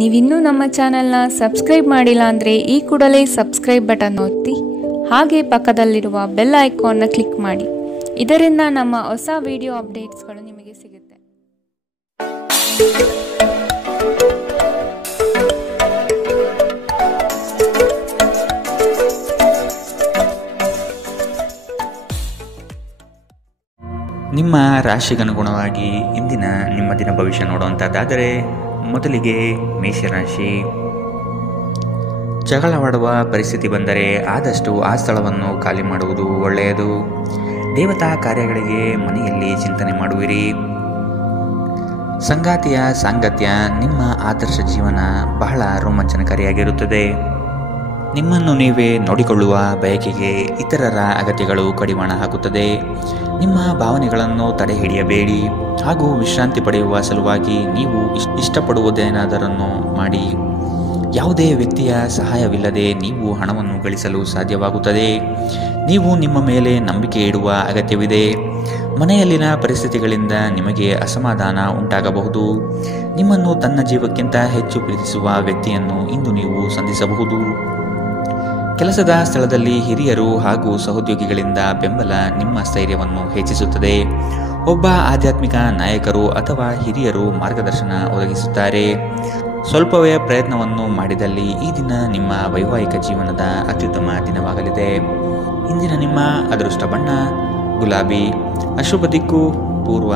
ನೀವಿನ್ನೂ ನಮ್ಮ ಚಾನೆಲ್ನ ಸಬ್ಸ್ಕ್ರೈಬ್ ಮಾಡಿಲ್ಲ ಅಂದರೆ ಈ ಕೂಡಲೇ ಸಬ್ಸ್ಕ್ರೈಬ್ ಬಟನ್ ಒತ್ತಿ ಹಾಗೆ ಪಕ್ಕದಲ್ಲಿರುವ ಬೆಲ್ ಐಕಾನ್ನ ಕ್ಲಿಕ್ ಮಾಡಿ. ಇದರಿಂದ ನಮ್ಮ ಹೊಸ ವಿಡಿಯೋ ಅಪ್ಡೇಟ್ಸ್ಗಳು ನಿಮಗೆ ಸಿಗುತ್ತೆ. ನಿಮ್ಮ ರಾಶಿಗನುಗುಣವಾಗಿ ಇಂದಿನ ನಿಮ್ಮ ದಿನ ಭವಿಷ್ಯ ನೋಡುವಂಥದ್ದಾದರೆ ಮೊದಲಿಗೆ ಮೇಷರಾಶಿ. ಜಗಳವಾಡುವ ಪರಿಸ್ಥಿತಿ ಬಂದರೆ ಆದಷ್ಟು ಆ ಸ್ಥಳವನ್ನು ಖಾಲಿ ಮಾಡುವುದು ಒಳ್ಳೆಯದು. ದೇವತಾ ಕಾರ್ಯಗಳಿಗೆ ಮನೆಯಲ್ಲಿ ಚಿಂತನೆ ಮಾಡುವಿರಿ. ಸಂಗಾತಿಯ ಸಾಂಗತ್ಯ ನಿಮ್ಮ ಆದರ್ಶ ಜೀವನ ಬಹಳ ರೋಮಾಂಚನಕಾರಿಯಾಗಿರುತ್ತದೆ. ನಿಮ್ಮನ್ನು ನೀವೇ ನೋಡಿಕೊಳ್ಳುವ ಬಯಕೆಗೆ ಇತರರ ಅಗತ್ಯಗಳು ಕಡಿವಾಣ ಹಾಕುತ್ತದೆ. ನಿಮ್ಮ ಭಾವನೆಗಳನ್ನು ತಡೆ ಹಿಡಿಯಬೇಡಿ ಹಾಗೂ ವಿಶ್ರಾಂತಿ ಪಡೆಯುವ ಸಲುವಾಗಿ ನೀವು ಇಷ್ಟಪಡುವುದೇನಾದರನ್ನು ಮಾಡಿ. ಯಾವುದೇ ವ್ಯಕ್ತಿಯ ಸಹಾಯವಿಲ್ಲದೆ ನೀವು ಹಣವನ್ನು ಗಳಿಸಲು ಸಾಧ್ಯವಾಗುತ್ತದೆ. ನೀವು ನಿಮ್ಮ ಮೇಲೆ ನಂಬಿಕೆ ಇಡುವ ಅಗತ್ಯವಿದೆ. ಮನೆಯಲ್ಲಿನ ಪರಿಸ್ಥಿತಿಗಳಿಂದ ನಿಮಗೆ ಅಸಮಾಧಾನ ಉಂಟಾಗಬಹುದು. ನಿಮ್ಮನ್ನು ತನ್ನ ಜೀವಕ್ಕಿಂತ ಹೆಚ್ಚು ಪ್ರೀತಿಸುವ ವ್ಯಕ್ತಿಯನ್ನು ಇಂದು ನೀವು ಸಂಧಿಸಬಹುದು. ಕೆಲಸದ ಸ್ಥಳದಲ್ಲಿ ಹಿರಿಯರು ಹಾಗೂ ಸಹೋದ್ಯೋಗಿಗಳಿಂದ ಬೆಂಬಲ ನಿಮ್ಮ ಸ್ಥೈರ್ಯವನ್ನು ಹೆಚ್ಚಿಸುತ್ತದೆ. ಒಬ್ಬ ಆಧ್ಯಾತ್ಮಿಕ ನಾಯಕರು ಅಥವಾ ಹಿರಿಯರು ಮಾರ್ಗದರ್ಶನ ಒದಗಿಸುತ್ತಾರೆ. ಸ್ವಲ್ಪವೇ ಪ್ರಯತ್ನವನ್ನು ಮಾಡಿದಲ್ಲಿ ಈ ದಿನ ನಿಮ್ಮ ವೈವಾಹಿಕ ಜೀವನದ ಅತ್ಯುತ್ತಮ ದಿನವಾಗಲಿದೆ. ಇಂದಿನ ನಿಮ್ಮ ಅದೃಷ್ಟ ಬಣ್ಣ ಗುಲಾಬಿ. ಅಶುಭ ದಿಕ್ಕು ಪೂರ್ವ.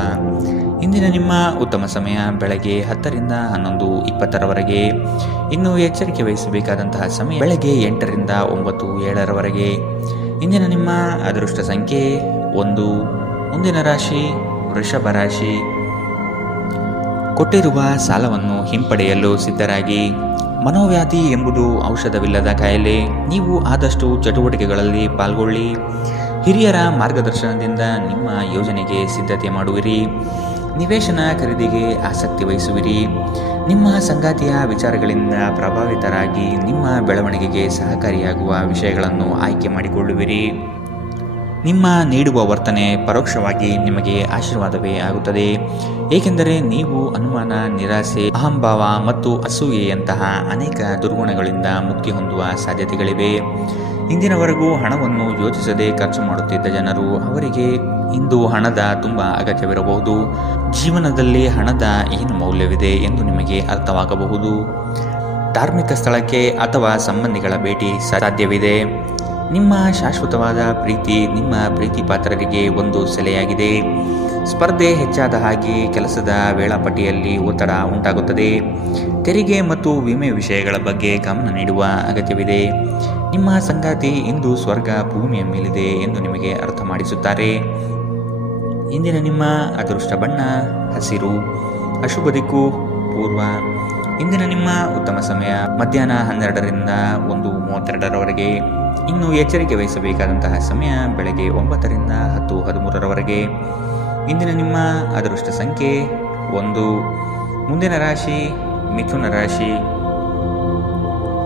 ಇಂದಿನ ನಿಮ್ಮ ಉತ್ತಮ ಸಮಯ ಬೆಳಗ್ಗೆ 10 ರಿಂದ 11:20ರವರೆಗೆ. ಇನ್ನು ಎಚ್ಚರಿಕೆ ವಹಿಸಬೇಕಾದಂತಹ ಸಮಯ ಬೆಳಗ್ಗೆ 8 ರಿಂದ 9, 7ರವರೆಗೆ. ಇಂದಿನ ನಿಮ್ಮ ಅದೃಷ್ಟ ಸಂಖ್ಯೆ 1. ಮುಂದಿನ ರಾಶಿ ವೃಷಭ ರಾಶಿ. ಕೊಟ್ಟಿರುವ ಸಾಲವನ್ನು ಹಿಂಪಡೆಯಲು ಸಿದ್ಧರಾಗಿ. ಮನೋವ್ಯಾಧಿ ಎಂಬುದು ಔಷಧವಿಲ್ಲದ ಕಾಯಿಲೆ. ನೀವು ಆದಷ್ಟು ಚಟುವಟಿಕೆಗಳಲ್ಲಿ ಪಾಲ್ಗೊಳ್ಳಿ. ಹಿರಿಯರ ಮಾರ್ಗದರ್ಶನದಿಂದ ನಿಮ್ಮ ಯೋಜನೆಗೆ ಸಿದ್ಧತೆ ಮಾಡುವಿರಿ. ನಿವೇಶನ ಖರೀದಿಗೆ ಆಸಕ್ತಿ ವಹಿಸುವಿರಿ. ನಿಮ್ಮ ಸಂಗಾತಿಯ ವಿಚಾರಗಳಿಂದ ಪ್ರಭಾವಿತರಾಗಿ ನಿಮ್ಮ ಬೆಳವಣಿಗೆಗೆ ಸಹಕಾರಿಯಾಗುವ ವಿಷಯಗಳನ್ನು ಆಯ್ಕೆ ಮಾಡಿಕೊಳ್ಳುವಿರಿ. ನಿಮ್ಮ ನೀಡುವ ವರ್ತನೆ ಪರೋಕ್ಷವಾಗಿ ನಿಮಗೆ ಆಶೀರ್ವಾದವೇ ಆಗುತ್ತದೆ. ಏಕೆಂದರೆ ನೀವು ಅನುಮಾನ, ನಿರಾಸೆ, ಅಹಂಭಾವ ಮತ್ತು ಅಸೂಯೆಯಂತಹ ಅನೇಕ ದುರ್ಗುಣಗಳಿಂದ ಮುಕ್ತಿ ಹೊಂದುವ ಸಾಧ್ಯತೆಗಳಿವೆ. ಇಂದಿನವರೆಗೂ ಹಣವನ್ನು ಯೋಚಿಸದೆ ಖರ್ಚು ಮಾಡುತ್ತಿದ್ದ ಜನರು ಅವರಿಗೆ ಇಂದು ಹಣದ ತುಂಬ ಅಗತ್ಯವಿರಬಹುದು. ಜೀವನದಲ್ಲಿ ಹಣದ ಏನು ಮೌಲ್ಯವಿದೆ ಎಂದು ನಿಮಗೆ ಅರ್ಥವಾಗಬಹುದು. ಧಾರ್ಮಿಕ ಸ್ಥಳಕ್ಕೆ ಅಥವಾ ಸಂಬಂಧಿಗಳ ಭೇಟಿ ಸಾಧ್ಯವಿದೆ. ನಿಮ್ಮ ಶಾಶ್ವತವಾದ ಪ್ರೀತಿ ನಿಮ್ಮ ಪ್ರೀತಿ ಪಾತ್ರರಿಗೆ ಒಂದು ಸೆಲೆಯಾಗಿದೆ. ಸ್ಪರ್ಧೆ ಹೆಚ್ಚಾದ ಹಾಗೆ ಕೆಲಸದ ವೇಳಾಪಟ್ಟಿಯಲ್ಲಿ ಒತ್ತಡ ಉಂಟಾಗುತ್ತದೆ. ತೆರಿಗೆ ಮತ್ತು ವಿಮೆ ವಿಷಯಗಳ ಬಗ್ಗೆ ಗಮನ ನೀಡುವ ಅಗತ್ಯವಿದೆ. ನಿಮ್ಮ ಸಂಗಾತಿ ಇಂದು ಸ್ವರ್ಗ ಭೂಮಿಯ ಮೇಲಿದೆ ಎಂದು ನಿಮಗೆ ಅರ್ಥ ಮಾಡಿಸುತ್ತಾರೆ. ಇಂದಿನ ನಿಮ್ಮ ಅದೃಷ್ಟ ಬಣ್ಣ ಹಸಿರು. ಅಶುಭ ದಿಕ್ಕು ಪೂರ್ವ. ಇಂದಿನ ನಿಮ್ಮ ಉತ್ತಮ ಸಮಯ ಮಧ್ಯಾಹ್ನ 12 ರಿಂದ 1:32ರವರೆಗೆ. ಇನ್ನು ಎಚ್ಚರಿಕೆ ವಹಿಸಬೇಕಾದಂತಹ ಸಮಯ ಬೆಳಗ್ಗೆ 9 ರಿಂದ 10:13ರವರೆಗೆ. ಇಂದಿನ ನಿಮ್ಮ ಅದೃಷ್ಟ ಸಂಖ್ಯೆ 1. ಮುಂದಿನ ರಾಶಿ ಮಿಥುನ ರಾಶಿ.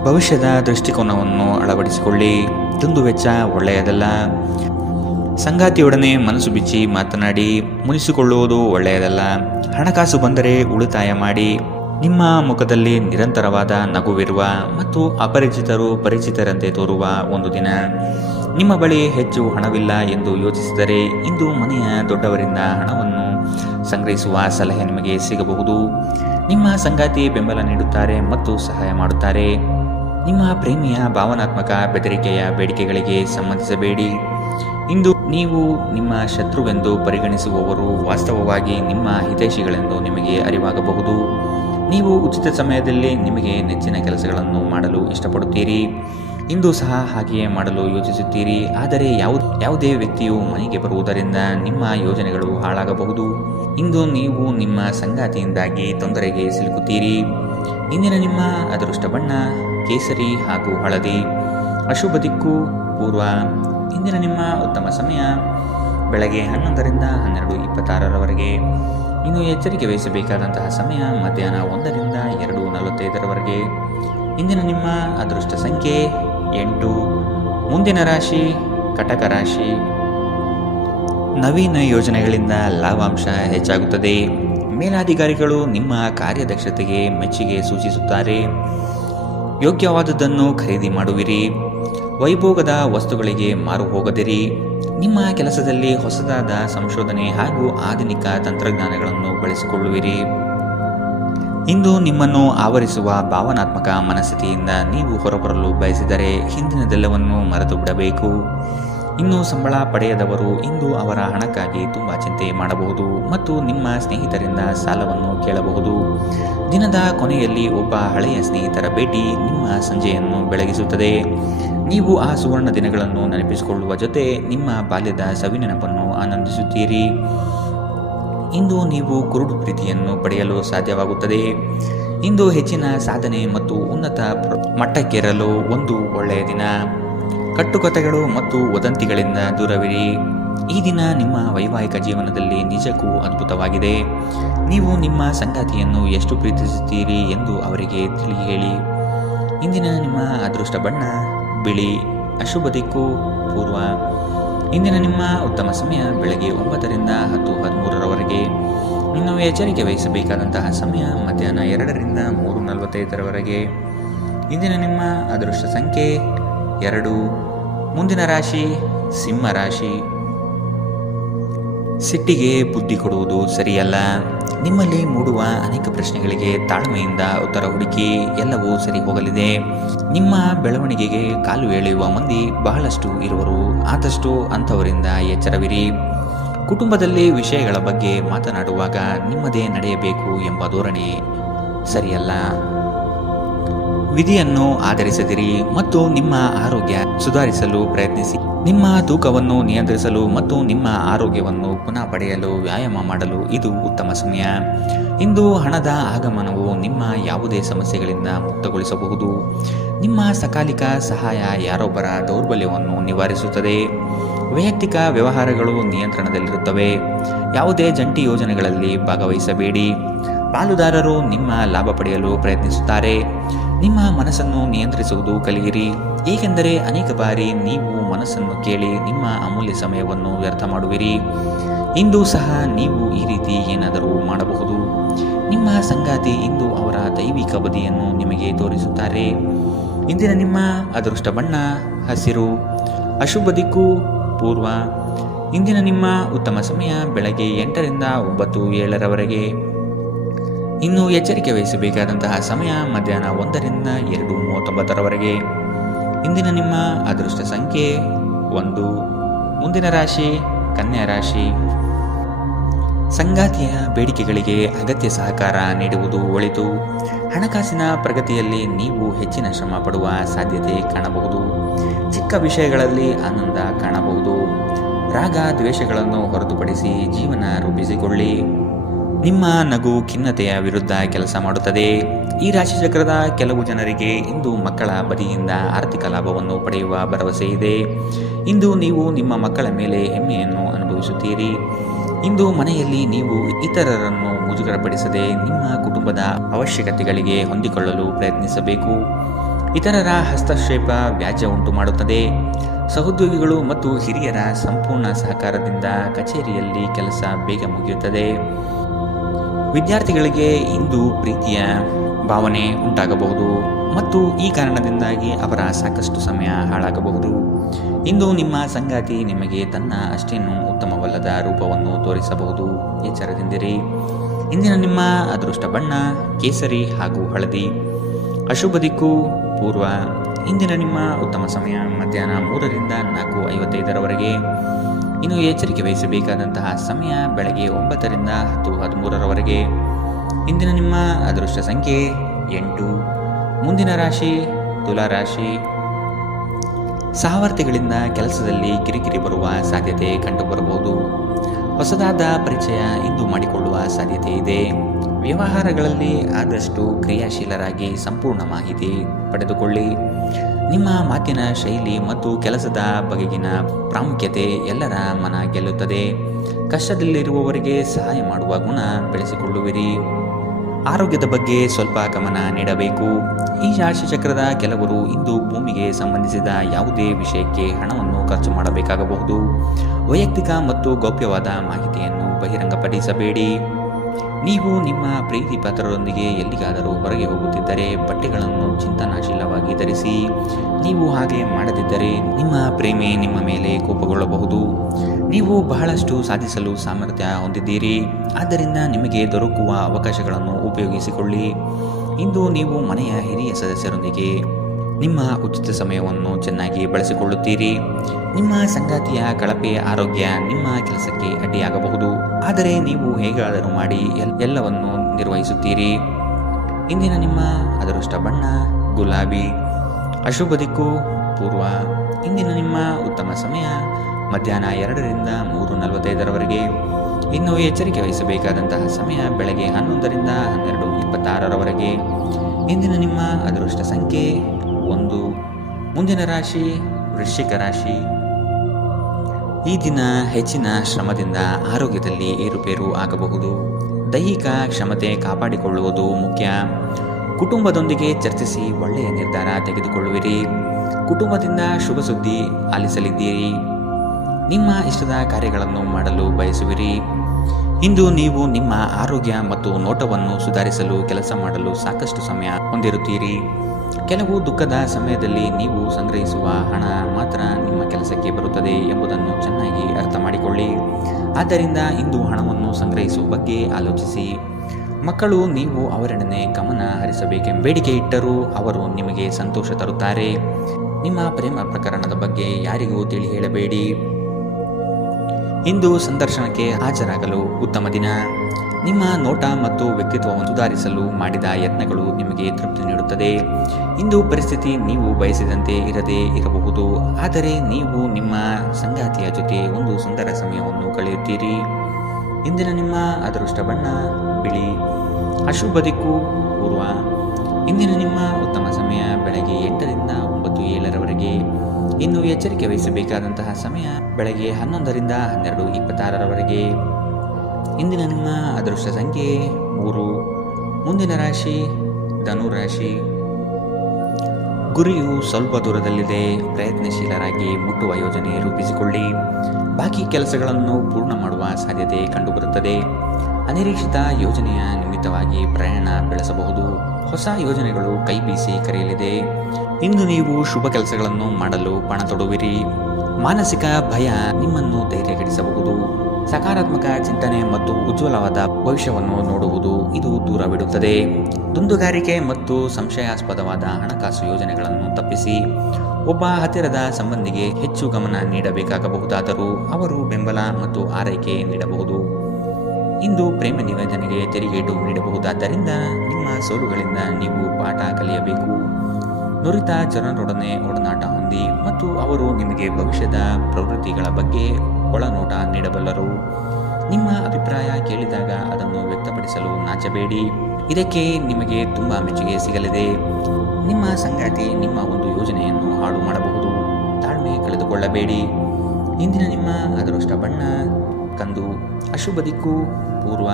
ಭವಿಷ್ಯದ ದೃಷ್ಟಿಕೋನವನ್ನು ಅಳವಡಿಸಿಕೊಳ್ಳಿ. ದುಂದುವೆಚ್ಚ ಒಳ್ಳೆಯದಲ್ಲ. ಸಂಗಾತಿಯೊಡನೆ ಮನಸ್ಸು ಬಿಚ್ಚಿ ಮಾತನಾಡಿ. ಮುನಿಸಿಕೊಳ್ಳುವುದು ಒಳ್ಳೆಯದಲ್ಲ. ಹಣಕಾಸು ಬಂದರೆ ಉಳಿತಾಯ ಮಾಡಿ. ನಿಮ್ಮ ಮುಖದಲ್ಲಿ ನಿರಂತರವಾದ ನಗುವಿರುವ ಮತ್ತು ಅಪರಿಚಿತರು ಪರಿಚಿತರಂತೆ ತೋರುವ ಒಂದು ದಿನ. ನಿಮ್ಮ ಬಳಿ ಹೆಚ್ಚು ಹಣವಿಲ್ಲ ಎಂದು ಯೋಚಿಸಿದರೆ ಇಂದು ಮನೆಯ ದೊಡ್ಡವರಿಂದ ಹಣವನ್ನು ಸಂಗ್ರಹಿಸುವ ಸಲಹೆ ನಿಮಗೆ ಸಿಗಬಹುದು. ನಿಮ್ಮ ಸಂಗಾತಿ ಬೆಂಬಲ ನೀಡುತ್ತಾರೆ ಮತ್ತು ಸಹಾಯ ಮಾಡುತ್ತಾರೆ. ನಿಮ್ಮ ಪ್ರೇಮಿಯ ಭಾವನಾತ್ಮಕ ಬೆದರಿಕೆಯ ಬೇಡಿಕೆಗಳಿಗೆ ಸಂಬಂಧಿಸಬೇಡಿ. ಇಂದು ನೀವು ನಿಮ್ಮ ಶತ್ರುವೆಂದು ಪರಿಗಣಿಸುವವರು ವಾಸ್ತವವಾಗಿ ನಿಮ್ಮ ಹಿತೈಷಿಗಳೆಂದು ನಿಮಗೆ ಅರಿವಾಗಬಹುದು. ನೀವು ಉಚಿತ ಸಮಯದಲ್ಲಿ ನಿಮಗೆ ನೆಚ್ಚಿನ ಕೆಲಸಗಳನ್ನು ಮಾಡಲು ಇಷ್ಟಪಡುತ್ತೀರಿ. ಇಂದು ಸಹ ಹಾಗೆಯೇ ಮಾಡಲು ಯೋಚಿಸುತ್ತೀರಿ. ಆದರೆ ಯಾವುದೇ ವ್ಯಕ್ತಿಯು ಮನೆಗೆ ಬರುವುದರಿಂದ ನಿಮ್ಮ ಯೋಜನೆಗಳು ಹಾಳಾಗಬಹುದು. ಇಂದು ನೀವು ನಿಮ್ಮ ಸಂಗಾತಿಯಿಂದಾಗಿ ತೊಂದರೆಗೆ ಸಿಲುಕುತ್ತೀರಿ. ಇಂದಿನ ನಿಮ್ಮ ಅದೃಷ್ಟ ಬಣ್ಣ ಕೇಸರಿ ಹಾಗೂ ಹಳದಿ. ಅಶುಭ ದಿಕ್ಕು ಪೂರ್ವ. ಇಂದಿನ ನಿಮ್ಮ ಉತ್ತಮ ಸಮಯ ಬೆಳಗ್ಗೆ 11 ರಿಂದ 12:26ರವರೆಗೆ. ಇನ್ನು ಎಚ್ಚರಿಕೆ ವಹಿಸಬೇಕಾದಂತಹ ಸಮಯ ಮಧ್ಯಾಹ್ನ 1 ರಿಂದ 2:45ರವರೆಗೆ. ಇಂದಿನ ನಿಮ್ಮ ಅದೃಷ್ಟ ಸಂಖ್ಯೆ 8. ಮುಂದಿನ ರಾಶಿ ಕಟಕ ರಾಶಿ. ನವೀನ ಯೋಜನೆಗಳಿಂದ ಲಾಭಾಂಶ ಹೆಚ್ಚಾಗುತ್ತದೆ. ಮೇಲಾಧಿಕಾರಿಗಳು ನಿಮ್ಮ ಕಾರ್ಯದಕ್ಷತೆಗೆ ಮೆಚ್ಚುಗೆ ಸೂಚಿಸುತ್ತಾರೆ. ಯೋಗ್ಯವಾದುದನ್ನು ಖರೀದಿ ಮಾಡುವಿರಿ. ವೈಭೋಗದ ವಸ್ತುಗಳಿಗೆ ಮಾರು ಹೋಗದಿರಿ. ನಿಮ್ಮ ಕೆಲಸದಲ್ಲಿ ಹೊಸದಾದ ಸಂಶೋಧನೆ ಹಾಗೂ ಆಧುನಿಕ ತಂತ್ರಜ್ಞಾನಗಳನ್ನು ಬಳಸಿಕೊಳ್ಳುವಿರಿ. ಇಂದು ನಿಮ್ಮನ್ನು ಆವರಿಸುವ ಭಾವನಾತ್ಮಕ ಮನಸ್ಥಿತಿಯಿಂದ ನೀವು ಹೊರಬರಲು ಬಯಸಿದರೆ ಹಿಂದಿನದೆಲ್ಲವನ್ನು ಮರೆತು ಬಿಡಬೇಕು. ಇನ್ನು ಸಂಬಳ ಪಡೆಯದವರು ಇಂದು ಅವರ ಹಣಕ್ಕಾಗಿ ತುಂಬ ಚಿಂತೆ ಮಾಡಬಹುದು ಮತ್ತು ನಿಮ್ಮ ಸ್ನೇಹಿತರಿಂದ ಸಾಲವನ್ನು ಕೇಳಬಹುದು. ದಿನದ ಕೊನೆಯಲ್ಲಿ ಒಬ್ಬ ಹಳೆಯ ಸ್ನೇಹಿತರ ಭೇಟಿ ನಿಮ್ಮ ಸಂಜೆಯನ್ನು ಬೆಳಗಿಸುತ್ತದೆ. ನೀವು ಆ ಸುವರ್ಣ ದಿನಗಳನ್ನು ನೆನಪಿಸಿಕೊಳ್ಳುವ ಜೊತೆ ನಿಮ್ಮ ಬಾಲ್ಯದ ಸವಿನೆನಪನ್ನು ಆನಂದಿಸುತ್ತೀರಿ. ಇಂದು ನೀವು ಕುರುಡು ಪ್ರೀತಿಯನ್ನು ಪಡೆಯಲು ಸಾಧ್ಯವಾಗುತ್ತದೆ. ಇಂದು ಹೆಚ್ಚಿನ ಸಾಧನೆ ಮತ್ತು ಉನ್ನತ ಮಟ್ಟಕ್ಕೇರಲು ಒಂದು ಒಳ್ಳೆಯ ದಿನ. ಕಟ್ಟುಕತೆಗಳು ಮತ್ತು ವದಂತಿಗಳಿಂದ ದೂರವಿರಿ. ಈ ದಿನ ನಿಮ್ಮ ವೈವಾಹಿಕ ಜೀವನದಲ್ಲಿ ನಿಜಕ್ಕೂ ಅದ್ಭುತವಾಗಿದೆ. ನೀವು ನಿಮ್ಮ ಸಂಗಾತಿಯನ್ನು ಎಷ್ಟು ಪ್ರೀತಿಸುತ್ತೀರಿ ಎಂದು ಅವರಿಗೆ ತಿಳಿ ಹೇಳಿ. ಇಂದಿನ ನಿಮ್ಮ ಅದೃಷ್ಟ ಬಣ್ಣ ಬಿಳಿ. ಅಶುಭ ದಿಕ್ಕು ಪೂರ್ವ. ಇಂದಿನ ನಿಮ್ಮ ಉತ್ತಮ ಸಮಯ ಬೆಳಗ್ಗೆ 9 ರಿಂದ 10:13 ಇನ್ನು ಎಚ್ಚರಿಕೆ ವಹಿಸಬೇಕಾದಂತಹ ಸಮಯ ಮಧ್ಯಾಹ್ನ 2 ರಿಂದ 3:45 ಇಂದಿನ ನಿಮ್ಮ ಅದೃಷ್ಟ ಸಂಖ್ಯೆ 2. ಮುಂದಿನ ರಾಶಿ ಸಿಂಹ ರಾಶಿ. ಸಿಟ್ಟಿಗೆ ಬುದ್ಧಿ ಕೊಡುವುದು ಸರಿಯಲ್ಲ. ನಿಮ್ಮಲ್ಲಿ ಮೂಡುವ ಅನೇಕ ಪ್ರಶ್ನೆಗಳಿಗೆ ತಾಳ್ಮೆಯಿಂದ ಉತ್ತರ ಹುಡುಕಿ. ಎಲ್ಲವೂ ಸರಿ ಹೋಗಲಿದೆ. ನಿಮ್ಮ ಬೆಳವಣಿಗೆಗೆ ಕಾಲು ಎಳೆಯುವ ಮಂದಿ ಬಹಳಷ್ಟು ಇರುವರು. ಆದಷ್ಟು ಅಂಥವರಿಂದ ಎಚ್ಚರವಿರಿ. ಕುಟುಂಬದಲ್ಲಿ ವಿಷಯಗಳ ಬಗ್ಗೆ ಮಾತನಾಡುವಾಗ ನಿಮ್ಮದೇ ನಡೆಯಬೇಕು ಎಂಬ ಧೋರಣೆ ಸರಿಯಲ್ಲ. ವಿಧಿಯನ್ನು ಆಧರಿಸದಿರಿ ಮತ್ತು ನಿಮ್ಮ ಆರೋಗ್ಯ ಸುಧಾರಿಸಲು ಪ್ರಯತ್ನಿಸಿ. ನಿಮ್ಮ ತೂಕವನ್ನು ನಿಯಂತ್ರಿಸಲು ಮತ್ತು ನಿಮ್ಮ ಆರೋಗ್ಯವನ್ನು ಪುನಃ ಪಡೆಯಲು ವ್ಯಾಯಾಮ ಮಾಡಲು ಇದು ಉತ್ತಮ ಸಮಯ. ಇಂದು ಹಣದ ಆಗಮನವು ನಿಮ್ಮ ಯಾವುದೇ ಸಮಸ್ಯೆಗಳಿಂದ ಮುಕ್ತಗೊಳಿಸಬಹುದು. ನಿಮ್ಮ ಸಕಾಲಿಕ ಸಹಾಯ ಯಾರೊಬ್ಬರ ದೌರ್ಬಲ್ಯವನ್ನು ನಿವಾರಿಸುತ್ತದೆ. ವೈಯಕ್ತಿಕ ವ್ಯವಹಾರಗಳು ನಿಯಂತ್ರಣದಲ್ಲಿರುತ್ತವೆ. ಯಾವುದೇ ಜಂಟಿ ಯೋಜನೆಗಳಲ್ಲಿ ಭಾಗವಹಿಸಬೇಡಿ. ಪಾಲುದಾರರು ನಿಮ್ಮ ಲಾಭ ಪಡೆಯಲು ಪ್ರಯತ್ನಿಸುತ್ತಾರೆ. ನಿಮ್ಮ ಮನಸ್ಸನ್ನು ನಿಯಂತ್ರಿಸುವುದು ಕಲಿಯಿರಿ, ಏಕೆಂದರೆ ಅನೇಕ ಬಾರಿ ನೀವು ಮನಸ್ಸನ್ನು ಕೇಳಿ ನಿಮ್ಮ ಅಮೂಲ್ಯ ಸಮಯವನ್ನು ವ್ಯರ್ಥ ಮಾಡುವಿರಿ. ಇಂದು ಸಹ ನೀವು ಈ ರೀತಿ ಏನಾದರೂ ಮಾಡಬಹುದು. ನಿಮ್ಮ ಸಂಗಾತಿ ಇಂದು ಅವರ ದೈವಿಕ ಬದಿಯನ್ನು ನಿಮಗೆ ತೋರಿಸುತ್ತಾರೆ. ಇಂದಿನ ನಿಮ್ಮ ಅದೃಷ್ಟ ಬಣ್ಣ ಹಸಿರು. ಅಶುಭ ದಿಕ್ಕು ಪೂರ್ವ. ಇಂದಿನ ನಿಮ್ಮ ಉತ್ತಮ ಸಮಯ ಬೆಳಗ್ಗೆ 8 ರಿಂದ 9:07 ಇನ್ನು ಎಚ್ಚರಿಕೆ ವಹಿಸಬೇಕಾದಂತಹ ಸಮಯ ಮಧ್ಯಾಹ್ನ 1 ರಿಂದ 2:39 ಇಂದಿನ ನಿಮ್ಮ ಅದೃಷ್ಟ ಸಂಖ್ಯೆ 1. ಮುಂದಿನ ರಾಶಿ ಕನ್ಯಾ ರಾಶಿ. ಸಂಗಾತಿಯ ಬೇಡಿಕೆಗಳಿಗೆ ಅಗತ್ಯ ಸಹಕಾರ ನೀಡುವುದು ಒಳಿತು. ಹಣಕಾಸಿನ ಪ್ರಗತಿಯಲ್ಲಿ ನೀವು ಹೆಚ್ಚಿನ ಶ್ರಮ ಪಡುವ ಸಾಧ್ಯತೆ ಕಾಣಬಹುದು. ಚಿಕ್ಕ ವಿಷಯಗಳಲ್ಲಿ ಆನಂದ ಕಾಣಬಹುದು. ರಾಗ ದ್ವೇಷಗಳನ್ನು ಹೊರತುಪಡಿಸಿ ಜೀವನ ರೂಪಿಸಿಕೊಳ್ಳಿ. ನಿಮ್ಮ ನಗು ಖಿನ್ನತೆಯ ವಿರುದ್ಧ ಕೆಲಸ ಮಾಡುತ್ತದೆ. ಈ ರಾಶಿಚಕ್ರದ ಕೆಲವು ಜನರಿಗೆ ಇಂದು ಮಕ್ಕಳ ಬದಿಯಿಂದ ಆರ್ಥಿಕ ಲಾಭವನ್ನು ಪಡೆಯುವ ಭರವಸೆ ಇದೆ. ಇಂದು ನೀವು ನಿಮ್ಮ ಮಕ್ಕಳ ಮೇಲೆ ಹೆಮ್ಮೆಯನ್ನು ಅನುಭವಿಸುತ್ತೀರಿ. ಇಂದು ಮನೆಯಲ್ಲಿ ನೀವು ಇತರರನ್ನು ಮುಜುಗರಪಡಿಸದೆ ನಿಮ್ಮ ಕುಟುಂಬದ ಅವಶ್ಯಕತೆಗಳಿಗೆ ಹೊಂದಿಕೊಳ್ಳಲು ಪ್ರಯತ್ನಿಸಬೇಕು. ಇತರರ ಹಸ್ತಕ್ಷೇಪ ವ್ಯಾಜ್ಯ ಉಂಟು ಮಾಡುತ್ತದೆ. ಸಹೋದ್ಯೋಗಿಗಳು ಮತ್ತು ಹಿರಿಯರ ಸಂಪೂರ್ಣ ಸಹಕಾರದಿಂದ ಕಚೇರಿಯಲ್ಲಿ ಕೆಲಸ ಬೇಗ ಮುಗಿಯುತ್ತದೆ. ವಿದ್ಯಾರ್ಥಿಗಳಿಗೆ ಇಂದು ಪ್ರೀತಿಯ ಭಾವನೆ ಉಂಟಾಗಬಹುದು ಮತ್ತು ಈ ಕಾರಣದಿಂದಾಗಿ ಅವರ ಸಾಕಷ್ಟು ಸಮಯ ಹಾಳಾಗಬಹುದು. ಇಂದು ನಿಮ್ಮ ಸಂಗಾತಿ ನಿಮಗೆ ತನ್ನ ಅಷ್ಟೇನೂ ಉತ್ತಮವಲ್ಲದ ರೂಪವನ್ನು ತೋರಿಸಬಹುದು. ಎಚ್ಚರದಿಂದಿರಿ. ಇಂದಿನ ನಿಮ್ಮ ಅದೃಷ್ಟ ಬಣ್ಣ ಕೇಸರಿ ಹಾಗೂ ಹಳದಿ. ಅಶುಭ ದಿಕ್ಕು ಪೂರ್ವ. ಇಂದಿನ ನಿಮ್ಮ ಉತ್ತಮ ಸಮಯ ಮಧ್ಯಾಹ್ನ 3 ರಿಂದ 4:55 ಇನ್ನು ಎಚ್ಚರಿಕೆ ವಹಿಸಬೇಕಾದಂತಹ ಸಮಯ ಬೆಳಗ್ಗೆ 9 ರಿಂದ 10:13 ಇಂದಿನ ನಿಮ್ಮ ಅದೃಷ್ಟ ಸಂಖ್ಯೆ 8. ಮುಂದಿನ ರಾಶಿ ತುಲಾ ರಾಶಿ. ಸಹವರ್ತಿಗಳಿಂದ ಕೆಲಸದಲ್ಲಿ ಕಿರಿಕಿರಿ ಬರುವ ಸಾಧ್ಯತೆ ಕಂಡುಬರಬಹುದು. ಹೊಸದಾದ ಪರಿಚಯ ಇಂದು ಮಾಡಿಕೊಳ್ಳುವ ಸಾಧ್ಯತೆ ಇದೆ. ವ್ಯವಹಾರಗಳಲ್ಲಿ ಆದಷ್ಟು ಕ್ರಿಯಾಶೀಲರಾಗಿ ಸಂಪೂರ್ಣ ಮಾಹಿತಿ ಪಡೆದುಕೊಳ್ಳಿ. ನಿಮ್ಮ ಮಾತಿನ ಶೈಲಿ ಮತ್ತು ಕೆಲಸದ ಬಗೆಗಿನ ಪ್ರಾಮುಖ್ಯತೆ ಎಲ್ಲರ ಮನ ಗೆಲ್ಲುತ್ತದೆ. ಕಷ್ಟದಲ್ಲಿರುವವರಿಗೆ ಸಹಾಯ ಮಾಡುವ ಗುಣ ಬೆಳೆಸಿಕೊಳ್ಳುವಿರಿ. ಆರೋಗ್ಯದ ಬಗ್ಗೆ ಸ್ವಲ್ಪ ಗಮನ ನೀಡಬೇಕು. ಈ ರಾಶಿಚಕ್ರದ ಕೆಲವರು ಇಂದು ಭೂಮಿಗೆ ಸಂಬಂಧಿಸಿದ ಯಾವುದೇ ವಿಷಯಕ್ಕೆ ಹಣವನ್ನು ಖರ್ಚು ಮಾಡಬೇಕಾಗಬಹುದು. ವೈಯಕ್ತಿಕ ಮತ್ತು ಗೌಪ್ಯವಾದ ಮಾಹಿತಿಯನ್ನು ಬಹಿರಂಗಪಡಿಸಬೇಡಿ. ನೀವು ನಿಮ್ಮ ಪ್ರೀತಿ ಪಾತ್ರರೊಂದಿಗೆ ಎಲ್ಲಿಗಾದರೂ ಹೊರಗೆ ಹೋಗುತ್ತಿದ್ದರೆ ಬಟ್ಟೆಗಳನ್ನು ಚಿಂತನಾಶೀಲವಾಗಿ ಧರಿಸಿ. ನೀವು ಹಾಗೆ ಮಾಡದಿದ್ದರೆ ನಿಮ್ಮ ಪ್ರೇಮಿ ನಿಮ್ಮ ಮೇಲೆ ಕೋಪಗೊಳ್ಳಬಹುದು. ನೀವು ಬಹಳಷ್ಟು ಸಾಧಿಸಲು ಸಾಮರ್ಥ್ಯ ಹೊಂದಿದ್ದೀರಿ, ಆದ್ದರಿಂದ ನಿಮಗೆ ದೊರಕುವ ಅವಕಾಶಗಳನ್ನು ಉಪಯೋಗಿಸಿಕೊಳ್ಳಿ. ಇಂದು ನೀವು ಮನೆಯ ಹಿರಿಯ ಸದಸ್ಯರೊಂದಿಗೆ ನಿಮ್ಮ ಉಚಿತ ಸಮಯವನ್ನು ಚೆನ್ನಾಗಿ ಬಳಸಿಕೊಳ್ಳುತ್ತೀರಿ. ನಿಮ್ಮ ಸಂಗಾತಿಯ ಕಳಪೆ ಆರೋಗ್ಯ ನಿಮ್ಮ ಕೆಲಸಕ್ಕೆ ಅಡ್ಡಿಯಾಗಬಹುದು, ಆದರೆ ನೀವು ಹೇಗಾದರೂ ಮಾಡಿ ಎಲ್ಲವನ್ನು ನಿರ್ವಹಿಸುತ್ತೀರಿ. ಇಂದಿನ ನಿಮ್ಮ ಅದೃಷ್ಟ ಬಣ್ಣ ಗುಲಾಬಿ. ಅಶುಭ ದಿಕ್ಕು ಪೂರ್ವ. ಇಂದಿನ ನಿಮ್ಮ ಉತ್ತಮ ಸಮಯ ಮಧ್ಯಾಹ್ನ 2ರಿಂದ 3:45ರವರೆಗೆ. ಇನ್ನು ಎಚ್ಚರಿಕೆ ವಹಿಸಬೇಕಾದಂತಹ ಸಮಯ ಬೆಳಗ್ಗೆ 11ರಿಂದ 12:26ರವರೆಗೆ. ಇಂದಿನ ನಿಮ್ಮ ಅದೃಷ್ಟ ಸಂಖ್ಯೆ 1. ಮುಂದಿನ ರಾಶಿ ವೃಶ್ಚಿಕ ರಾಶಿ. ಈ ದಿನ ಹೆಚ್ಚಿನ ಶ್ರಮದಿಂದ ಆರೋಗ್ಯದಲ್ಲಿ ಏರುಪೇರು ಆಗಬಹುದು. ದೈಹಿಕ ಕ್ಷಮತೆ ಕಾಪಾಡಿಕೊಳ್ಳುವುದು ಮುಖ್ಯ. ಕುಟುಂಬದೊಂದಿಗೆ ಚರ್ಚಿಸಿ ಒಳ್ಳೆಯ ನಿರ್ಧಾರ ತೆಗೆದುಕೊಳ್ಳುವಿರಿ. ಕುಟುಂಬದಿಂದ ಶುಭ ಸುದ್ದಿ ಆಲಿಸಲಿದ್ದೀರಿ. ನಿಮ್ಮ ಇಷ್ಟದ ಕಾರ್ಯಗಳನ್ನು ಮಾಡಲು ಬಯಸುವಿರಿ. ಇಂದು ನೀವು ನಿಮ್ಮ ಆರೋಗ್ಯ ಮತ್ತು ನೋಟವನ್ನು ಸುಧಾರಿಸಲು ಕೆಲಸ ಮಾಡಲು ಸಾಕಷ್ಟು ಸಮಯ ಹೊಂದಿರುತ್ತೀರಿ. ಕೆಲವು ದುಃಖದ ಸಮಯದಲ್ಲಿ ನೀವು ಸಂಗ್ರಹಿಸುವ ಹಣ ಮಾತ್ರ ನಿಮ್ಮ ಕೆಲಸಕ್ಕೆ ಬರುತ್ತದೆ ಎಂಬುದನ್ನು ಚೆನ್ನಾಗಿ ಅರ್ಥ ಮಾಡಿಕೊಳ್ಳಿ. ಆದ್ದರಿಂದ ಇಂದು ಹಣವನ್ನು ಸಂಗ್ರಹಿಸುವ ಬಗ್ಗೆ ಆಲೋಚಿಸಿ. ಮಕ್ಕಳು ನೀವು ಅವರೆಡನೆ ಗಮನ ಹರಿಸಬೇಕೆಂಬ ಬೇಡಿಕೆ ಇಟ್ಟರೂ ಅವರು ನಿಮಗೆ ಸಂತೋಷ ತರುತ್ತಾರೆ. ನಿಮ್ಮ ಪ್ರೇಮ ಪ್ರಕರಣದ ಬಗ್ಗೆ ಯಾರಿಗೂ ತಿಳಿ ಹೇಳಬೇಡಿ. ಇಂದು ಸಂದರ್ಶನಕ್ಕೆ ಹಾಜರಾಗಲು ಉತ್ತಮ ದಿನ. ನಿಮ್ಮ ನೋಟ ಮತ್ತು ವ್ಯಕ್ತಿತ್ವವನ್ನು ಸುಧಾರಿಸಲು ಮಾಡಿದ ಯತ್ನಗಳು ನಿಮಗೆ ತೃಪ್ತಿ ನೀಡುತ್ತದೆ. ಇಂದು ಪರಿಸ್ಥಿತಿ ನೀವು ಬಯಸಿದಂತೆ ಇರದೇ ಇರಬಹುದು, ಆದರೆ ನೀವು ನಿಮ್ಮ ಸಂಗಾತಿಯ ಜೊತೆ ಒಂದು ಸುಂದರ ಸಮಯವನ್ನು ಕಳೆಯುತ್ತೀರಿ. ಇಂದಿನ ನಿಮ್ಮ ಅದೃಷ್ಟ ಬಣ್ಣ ಬಿಳಿ. ಅಶುಭ ದಿಕ್ಕು ಪೂರ್ವ. ಇಂದಿನ ನಿಮ್ಮ ಉತ್ತಮ ಸಮಯ ಬೆಳಗ್ಗೆ 8ರಿಂದ 9:07ರವರೆಗೆ. ಇನ್ನು ಎಚ್ಚರಿಕೆ ವಹಿಸಬೇಕಾದಂತಹ ಸಮಯ ಬೆಳಗ್ಗೆ 11ರಿಂದ 12:26ರವರೆಗೆ. ಇಂದಿನ ನಿಮ್ಮ ಅದೃಷ್ಟ ಸಂಖ್ಯೆ 3. ಮುಂದಿನ ರಾಶಿ ಧನುರಾಶಿ. ಗುರಿಯು ಸ್ವಲ್ಪ ದೂರದಲ್ಲಿದೆ. ಪ್ರಯತ್ನಶೀಲರಾಗಿ ಮುಟ್ಟುವ ಯೋಜನೆ ರೂಪಿಸಿಕೊಳ್ಳಿ. ಬಾಕಿ ಕೆಲಸಗಳನ್ನು ಪೂರ್ಣ ಮಾಡುವ ಸಾಧ್ಯತೆ ಕಂಡುಬರುತ್ತದೆ. ಅನಿರೀಕ್ಷಿತ ಯೋಜನೆಯ ನಿಮಿತ್ತವಾಗಿ ಪ್ರಯಾಣ ಬೆಳೆಸಬಹುದು. ಹೊಸ ಯೋಜನೆಗಳು ಕೈ ಬೀಸಿ ಕರೆಯಲಿದೆ. ಇಂದು ನೀವು ಶುಭ ಕೆಲಸಗಳನ್ನು ಮಾಡಲು ಪಣ ತೊಡುವಿರಿ. ಮಾನಸಿಕ ಭಯ ನಿಮ್ಮನ್ನು ಧೈರ್ಯಗೆಡಿಸಬಹುದು. ಸಕಾರಾತ್ಮಕ ಚಿಂತನೆ ಮತ್ತು ಉಜ್ವಲವಾದ ಭವಿಷ್ಯವನ್ನು ನೋಡುವುದು ಇದು ದೂರವಿಡುತ್ತದೆ. ದುಂದುಗಾರಿಕೆ ಮತ್ತು ಸಂಶಯಾಸ್ಪದವಾದ ಹಣಕಾಸು ಯೋಜನೆಗಳನ್ನು ತಪ್ಪಿಸಿ. ಒಬ್ಬ ಹತ್ತಿರದ ಸಂಬಂಧಿಗೆ ಹೆಚ್ಚು ಗಮನ ನೀಡಬೇಕಾಗಬಹುದಾದರೂ ಅವರು ಬೆಂಬಲ ಮತ್ತು ಆರೈಕೆ ನೀಡಬಹುದು. ಇಂದು ಪ್ರೇಮ ನಿವೇದನೆಗೆ ತೆರಿಗೇಟು ನೀಡಬಹುದಾದ್ದರಿಂದ ನಿಮ್ಮ ಸೋಲುಗಳಿಂದ ನೀವು ಪಾಠ ಕಲಿಯಬೇಕು. ನುರಿತ ಜನರೊಡನೆ ಒಡನಾಟ ಹೊಂದಿ ಮತ್ತು ಅವರು ನಿಮಗೆ ಭವಿಷ್ಯದ ಪ್ರವೃತ್ತಿಗಳ ಬಗ್ಗೆ ಒಳನೋಟ ನೀಡಬಲ್ಲರು. ನಿಮ್ಮ ಅಭಿಪ್ರಾಯ ಕೇಳಿದಾಗ ಅದನ್ನು ವ್ಯಕ್ತಪಡಿಸಲು ನಾಚಬೇಡಿ. ಇದಕ್ಕೆ ನಿಮಗೆ ತುಂಬ ಮೆಚ್ಚುಗೆ ಸಿಗಲಿದೆ. ನಿಮ್ಮ ಸಂಗಾತಿ ನಿಮ್ಮ ಒಂದು ಯೋಜನೆಯನ್ನು ಹಾಳು ಮಾಡಬಹುದು. ತಾಳ್ಮೆ ಕಳೆದುಕೊಳ್ಳಬೇಡಿ. ಇಂದಿನ ನಿಮ್ಮ ಅದೃಷ್ಟ ಬಣ್ಣ ಕಂದು. ಅಶುಭ ದಿಕ್ಕು ಪೂರ್ವ.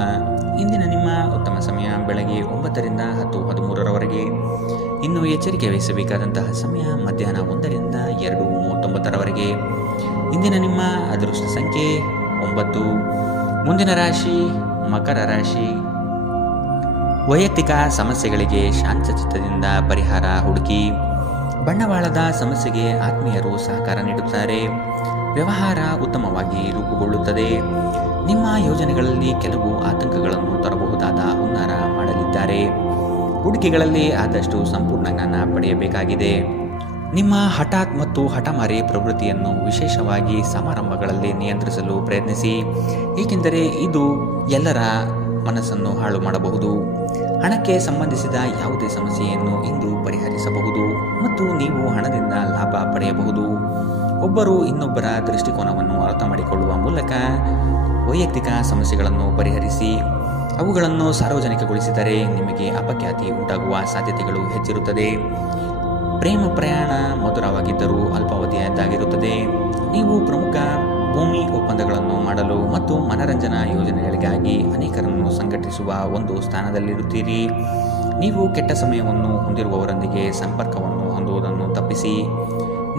ಇಂದಿನ ನಿಮ್ಮ ಉತ್ತಮ ಸಮಯ ಬೆಳಗ್ಗೆ 9ರಿಂದ 10:13ರವರೆಗೆ. ಇನ್ನು ಎಚ್ಚರಿಕೆ ವಹಿಸಬೇಕಾದಂತಹ ಸಮಯ ಮಧ್ಯಾಹ್ನ 1ರಿಂದ 2:39ರವರೆಗೆ. ಇಂದಿನ ನಿಮ್ಮ ಅದೃಷ್ಟ ಸಂಖ್ಯೆ 9. ಮುಂದಿನ ರಾಶಿ ಮಕರ ರಾಶಿ. ವೈಯಕ್ತಿಕ ಸಮಸ್ಯೆಗಳಿಗೆ ಶಾಂತಚಿತ್ತದಿಂದ ಪರಿಹಾರ ಹುಡುಕಿ. ಬಂಡವಾಳದ ಸಮಸ್ಯೆಗೆ ಆತ್ಮೀಯರು ಸಹಕಾರ ನೀಡುತ್ತಾರೆ. ವ್ಯವಹಾರ ಉತ್ತಮವಾಗಿ ರೂಪುಗೊಳ್ಳುತ್ತದೆ. ನಿಮ್ಮ ಯೋಜನೆಗಳಲ್ಲಿ ಕೆಲವು ಆತಂಕಗಳನ್ನು ತರಬಹುದಾದ ಹುನ್ನಾರ ಮಾಡಲಿದ್ದಾರೆ. ಹೂಡಿಕೆಗಳಲ್ಲಿ ಆದಷ್ಟು ಸಂಪೂರ್ಣ ಜ್ಞಾನ ಪಡೆಯಬೇಕಾಗಿದೆ. ನಿಮ್ಮ ಹಠಾತ್ ಮತ್ತು ಹಠಮಾರಿ ಪ್ರವೃತ್ತಿಯನ್ನು ವಿಶೇಷವಾಗಿ ಸಮಾರಂಭಗಳಲ್ಲಿ ನಿಯಂತ್ರಿಸಲು ಪ್ರಯತ್ನಿಸಿ, ಏಕೆಂದರೆ ಇದು ಎಲ್ಲರ ಮನಸ್ಸನ್ನು ಹಾಳು ಮಾಡಬಹುದು. ಹಣಕ್ಕೆ ಸಂಬಂಧಿಸಿದ ಯಾವುದೇ ಸಮಸ್ಯೆಯನ್ನು ಇಂದು ಪರಿಹರಿಸಬಹುದು ಮತ್ತು ನೀವು ಹಣದಿಂದ ಲಾಭ ಪಡೆಯಬಹುದು. ಒಬ್ಬರು ಇನ್ನೊಬ್ಬರ ದೃಷ್ಟಿಕೋನವನ್ನು ಅರ್ಥ ಮಾಡಿಕೊಳ್ಳುವ ಮೂಲಕ ವೈಯಕ್ತಿಕ ಸಮಸ್ಯೆಗಳನ್ನು ಪರಿಹರಿಸಿ. ಅವುಗಳನ್ನು ಸಾರ್ವಜನಿಕಗೊಳಿಸಿದರೆ ನಿಮಗೆ ಅಪಖ್ಯಾತಿ ಉಂಟಾಗುವ ಸಾಧ್ಯತೆಗಳು ಹೆಚ್ಚಿರುತ್ತದೆ. ಪ್ರೇಮ ಪ್ರಯಾಣ ಮಧುರವಾಗಿದ್ದರೂ ಅಲ್ಪಾವಧಿಯದ್ದಾಗಿರುತ್ತದೆ. ನೀವು ಪ್ರಮುಖ ಭೂಮಿ ಒಪ್ಪಂದಗಳನ್ನು ಮಾಡಲು ಮತ್ತು ಮನರಂಜನಾ ಯೋಜನೆಗಳಿಗಾಗಿ ಅನೇಕರನ್ನು ಸಂಘಟಿಸುವ ಒಂದು ಸ್ಥಾನದಲ್ಲಿರುತ್ತೀರಿ. ನೀವು ಕೆಟ್ಟ ಸಮಯವನ್ನು ಹೊಂದಿರುವವರೊಂದಿಗೆ ಸಂಪರ್ಕವನ್ನು ಹೊಂದುವುದನ್ನು ತಪ್ಪಿಸಿ.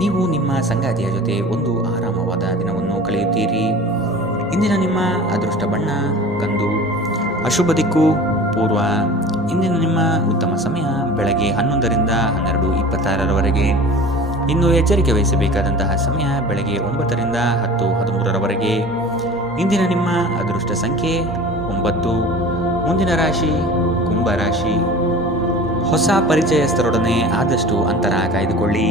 ನೀವು ನಿಮ್ಮ ಸಂಗಾತಿಯ ಜೊತೆ ಒಂದು ಆರಾಮವಾದ ದಿನವನ್ನು ಕಳೆಯುತ್ತೀರಿ. ಇಂದಿನ ನಿಮ್ಮ ಅದೃಷ್ಟ ಬಣ್ಣ ಕಂದು. ಅಶುಭ ದಿಕ್ಕು ಪೂರ್ವ. ಇಂದಿನ ನಿಮ್ಮ ಉತ್ತಮ ಸಮಯ ಬೆಳಗ್ಗೆ 11ರಿಂದ 12:26ರವರೆಗೆ. ಇನ್ನು ಎಚ್ಚರಿಕೆ ವಹಿಸಬೇಕಾದಂತಹ ಸಮಯ ಬೆಳಗ್ಗೆ 9ರಿಂದ 10:13ರವರೆಗೆ. ಇಂದಿನ ನಿಮ್ಮ ಅದೃಷ್ಟ ಸಂಖ್ಯೆ 9. ಮುಂದಿನ ರಾಶಿ ಕುಂಭ ರಾಶಿ. ಹೊಸ ಪರಿಚಯಸ್ಥರೊಡನೆ ಆದಷ್ಟು ಅಂತರ ಕಾಯ್ದುಕೊಳ್ಳಿ.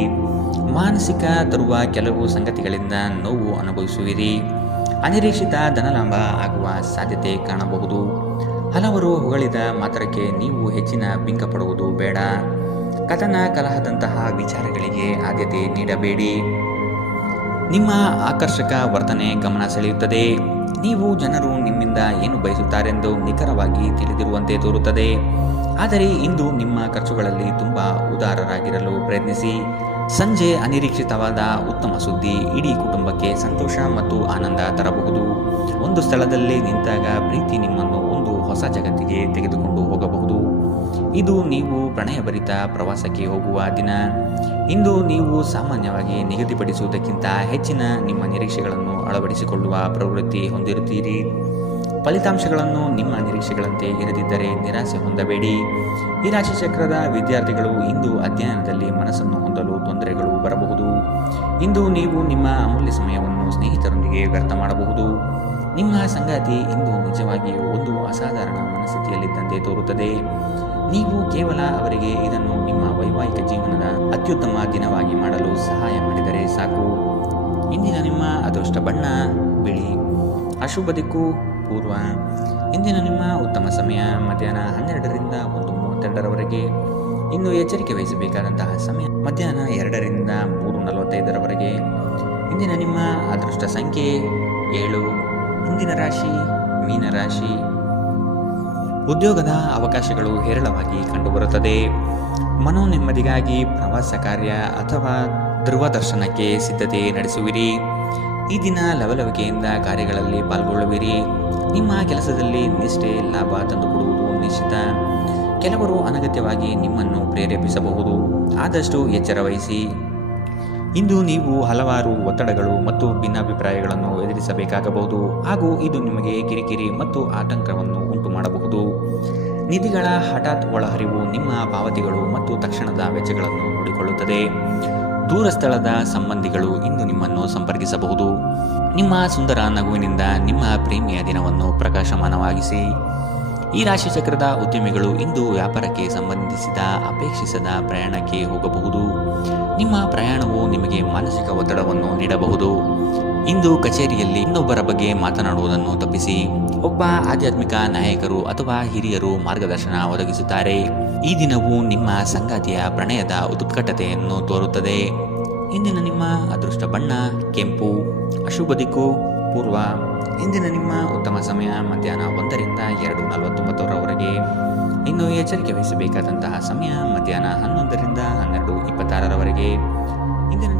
ಮಾನಸಿಕ ತರುವ ಕೆಲವು ಸಂಗತಿಗಳಿಂದ ನೋವು ಅನುಭವಿಸುವಿರಿ. ಅನಿರೀಕ್ಷಿತ ಧನಲಾಭ ಆಗುವ ಸಾಧ್ಯತೆ ಕಾಣಬಹುದು. ಹಲವರು ಹೊಗಳಿದ ಮಾತ್ರಕ್ಕೆ ನೀವು ಹೆಚ್ಚಿನ ಬಿಂಕ ಪಡುವುದು ಬೇಡ. ಕಥನ ಕಲಹದಂತಹ ವಿಚಾರಗಳಿಗೆ ಆದ್ಯತೆ ನೀಡಬೇಡಿ. ನಿಮ್ಮ ಆಕರ್ಷಕ ವರ್ತನೆ ಗಮನ ಸೆಳೆಯುತ್ತದೆ. ನೀವು ಜನರು ನಿಮ್ಮಿಂದ ಏನು ಬಯಸುತ್ತಾರೆಂದು ನಿಖರವಾಗಿ ತಿಳಿದಿರುವಂತೆ ತೋರುತ್ತದೆ. ಆದರೆ ಇಂದು ನಿಮ್ಮ ಖರ್ಚುಗಳಲ್ಲಿ ತುಂಬ ಉದಾರರಾಗಿರಲು ಪ್ರಯತ್ನಿಸಿ. ಸಂಜೆ ಅನಿರೀಕ್ಷಿತವಾದ ಉತ್ತಮ ಸುದ್ದಿ ಇಡೀ ಕುಟುಂಬಕ್ಕೆ ಸಂತೋಷ ಮತ್ತು ಆನಂದ ತರಬಹುದು. ಒಂದು ಸ್ಥಳದಲ್ಲಿ ನಿಂತಾಗ ಪ್ರೀತಿ ನಿಮ್ಮನ್ನು ಒಂದು ಹೊಸ ಜಗತ್ತಿಗೆ ತೆಗೆದುಕೊಂಡು ಹೋಗಬಹುದು. ಇದು ನೀವು ಪ್ರಣಯಭರಿತ ಪ್ರವಾಸಕ್ಕೆ ಹೋಗುವ ದಿನ. ಇಂದು ನೀವು ಸಾಮಾನ್ಯವಾಗಿ ನಿಗದಿಪಡಿಸುವುದಕ್ಕಿಂತ ಹೆಚ್ಚಿನ ನಿಮ್ಮ ನಿರೀಕ್ಷೆಗಳನ್ನು ಅಳವಡಿಸಿಕೊಳ್ಳುವ ಪ್ರವೃತ್ತಿ ಹೊಂದಿರುತ್ತೀರಿ. ಫಲಿತಾಂಶಗಳನ್ನು ನಿಮ್ಮ ನಿರೀಕ್ಷೆಗಳಂತೆ ಇರದಿದ್ದರೆ ನಿರಾಸೆ ಹೊಂದಬೇಡಿ. ಈ ರಾಶಿಚಕ್ರದ ವಿದ್ಯಾರ್ಥಿಗಳು ಇಂದು ಅಧ್ಯಯನದಲ್ಲಿ ಮನಸ್ಸನ್ನು ಹೊಂದಲು ತೊಂದರೆಗಳು ಬರಬಹುದು. ಇಂದು ನೀವು ನಿಮ್ಮ ಅಮೂಲ್ಯ ಸಮಯವನ್ನು ಸ್ನೇಹಿತರೊಂದಿಗೆ ವ್ಯರ್ಥ ಮಾಡಬಹುದು. ನಿಮ್ಮ ಸಂಗಾತಿ ಇಂದು ನಿಜವಾಗಿಯೂ ಒಂದು ಅಸಾಧಾರಣ ಮನಸ್ಥಿತಿಯಲ್ಲಿದ್ದಂತೆ ತೋರುತ್ತದೆ. ನೀವು ಕೇವಲ ಅವರಿಗೆ ಇದನ್ನು ನಿಮ್ಮ ವೈವಾಹಿಕ ಜೀವನದ ಅತ್ಯುತ್ತಮ ದಿನವಾಗಿ ಮಾಡಲು ಸಹಾಯ ಮಾಡಿದರೆ ಸಾಕು. ಇಂದಿನ ನಿಮ್ಮ ಅದೃಷ್ಟ ಬಣ್ಣ ಬಿಳಿ. ಅಶುಭ ದಿಕ್ಕು ಪೂರ್ವ. ಇಂದಿನ ನಿಮ್ಮ ಉತ್ತಮ ಸಮಯ ಮಧ್ಯಾಹ್ನ 12ರಿಂದ 1:32ರವರೆಗೆ. ಇನ್ನು ಎಚ್ಚರಿಕೆ ವಹಿಸಬೇಕಾದಂತಹ ಸಮಯ ಮಧ್ಯಾಹ್ನ 2ರಿಂದ 3:45ರವರೆಗೆ. ಇಂದಿನ ನಿಮ್ಮ ಅದೃಷ್ಟ ಸಂಖ್ಯೆ 7. ಮುಂದಿನ ರಾಶಿ ಮೀನರಾಶಿ. ಉದ್ಯೋಗದ ಅವಕಾಶಗಳು ಹೇರಳವಾಗಿ ಕಂಡುಬರುತ್ತದೆ. ಮನೋನೆಮ್ಮದಿಗಾಗಿ ಪ್ರವಾಸ ಕಾರ್ಯ ಅಥವಾ ಧ್ರುವದರ್ಶನಕ್ಕೆ ಸಿದ್ಧತೆ ನಡೆಸುವಿರಿ. ಈ ದಿನ ಲವಲವಿಕೆಯಿಂದ ಕಾರ್ಯಗಳಲ್ಲಿ ಪಾಲ್ಗೊಳ್ಳುವಿರಿ. ನಿಮ್ಮ ಕೆಲಸದಲ್ಲಿ ನಿಷ್ಠೆ ಲಾಭ ತಂದುಕೊಡುವುದು ನಿಶ್ಚಿತ. ಕೆಲವರು ಅನಗತ್ಯವಾಗಿ ನಿಮ್ಮನ್ನು ಪ್ರೇರೇಪಿಸಬಹುದು. ಆದಷ್ಟು ಎಚ್ಚರ ವಹಿಸಿ. ಇಂದು ನೀವು ಹಲವಾರು ಒತ್ತಡಗಳು ಮತ್ತು ಭಿನ್ನಾಭಿಪ್ರಾಯಗಳನ್ನು ಎದುರಿಸಬೇಕಾಗಬಹುದು ಹಾಗೂ ಇದು ನಿಮಗೆ ಕಿರಿಕಿರಿ ಮತ್ತು ಆತಂಕವನ್ನು ಉಂಟು ಮಾಡಬಹುದು. ನಿಧಿಗಳ ಹಠಾತ್ ಒಳಹರಿವು ನಿಮ್ಮ ಪಾವತಿಗಳು ಮತ್ತು ತಕ್ಷಣದ ವೆಚ್ಚಗಳನ್ನು ನೋಡಿಕೊಳ್ಳುತ್ತದೆ. ದೂರ ಸ್ಥಳದ ಸಂಬಂಧಿಗಳು ಇಂದು ನಿಮ್ಮನ್ನು ಸಂಪರ್ಕಿಸಬಹುದು. ನಿಮ್ಮ ಸುಂದರ ನಗುವಿನಿಂದ ನಿಮ್ಮ ಪ್ರೇಮಿಯ ದಿನವನ್ನು ಪ್ರಕಾಶಮಾನವಾಗಿಸಿ. ಈ ರಾಶಿಚಕ್ರದ ಉದ್ಯಮಿಗಳು ಇಂದು ವ್ಯಾಪಾರಕ್ಕೆ ಸಂಬಂಧಿಸಿದ ಅಪೇಕ್ಷಿಸದ ಪ್ರಯಾಣಕ್ಕೆ ಹೋಗಬಹುದು. ನಿಮ್ಮ ಪ್ರಯಾಣವು ನಿಮಗೆ ಮಾನಸಿಕ ಒತ್ತಡವನ್ನು ನೀಡಬಹುದು. ಇಂದು ಕಚೇರಿಯಲ್ಲಿ ಇನ್ನೊಬ್ಬರ ಬಗ್ಗೆ ಮಾತನಾಡುವುದನ್ನು ತಪ್ಪಿಸಿ. ಒಬ್ಬ ಆಧ್ಯಾತ್ಮಿಕ ನಾಯಕರು ಅಥವಾ ಹಿರಿಯರು ಮಾರ್ಗದರ್ಶನ ಒದಗಿಸುತ್ತಾರೆ. ಈ ದಿನವು ನಿಮ್ಮ ಸಂಗಾತಿಯ ಪ್ರಣಯದ ಉತ್ಕಟತೆಯನ್ನು ತೋರುತ್ತದೆ. ಇಂದಿನ ನಿಮ್ಮ ಅದೃಷ್ಟ ಬಣ್ಣ ಕೆಂಪು. ಅಶುಭ ದಿಕ್ಕು ಪೂರ್ವ. ಇಂದಿನ ನಿಮ್ಮ ಉತ್ತಮ ಸಮಯ ಮಧ್ಯಾಹ್ನ 1ರಿಂದ 2:49ರವರೆಗೆ. ಇನ್ನು ಎಚ್ಚರಿಕೆ ವಹಿಸಬೇಕಾದಂತಹ ಸಮಯ ಮಧ್ಯಾಹ್ನ 11ರಿಂದ 12:26ರವರೆಗೆ. ಇಂದಿನ